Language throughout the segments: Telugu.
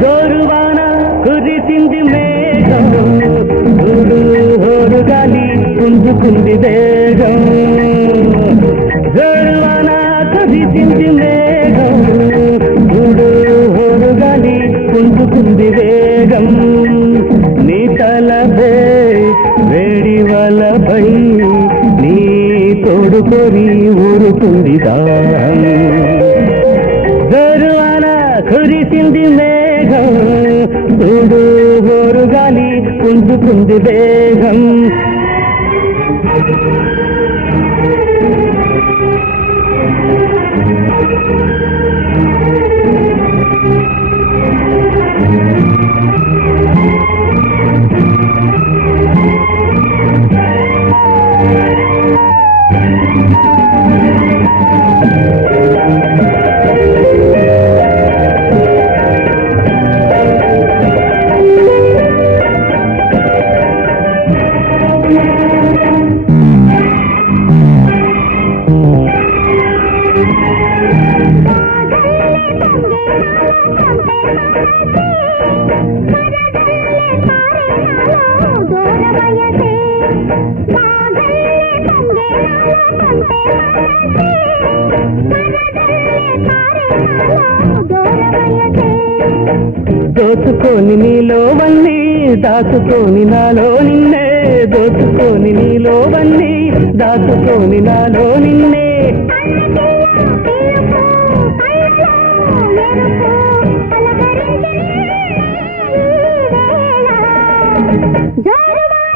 జోరువాన కురిసింది మేఘం. చూడు హోరు గాలి పుంజుకుంది వేగం. జోరువాన కురిసింది మేఘం. చూడు హోరు గాలి పుంజుకుంది వేగం. నీ తలపే వేడి వలపై నీ తోడు ఊరుకుంది కురిసింది మేఘం చూడు హోరు గాలి పుంజుకుంది వేగం దోచుకొని నీలో వన్ని దాచుకొని నాలో నిన్నే దోచుకొని నీలో వన్ని దాచుకొని నాలో నిన్నే. జరువా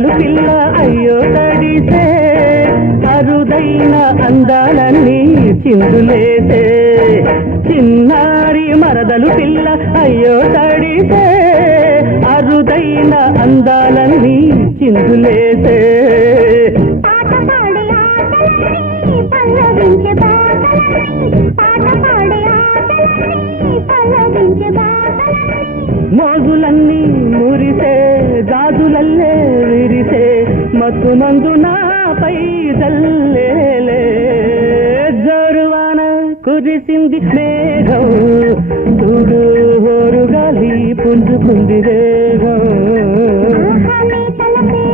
మరదలు పిల్ల అయ్యో తడిసే అరుదైన అందాలన్నీ చిందులేసే. చిన్నారి మరదలు పిల్ల అయ్యో తడిసే అరుదైన అందాలన్నీ చిందులేసే. మోజులన్నీ మురిసే గాజులల్లే మందు నాపై జల్లేలే జరువాన కురిసింది మేఘం చూడు హోరు గాలి పుంజుకుంది వేగం ఆహానే తలపే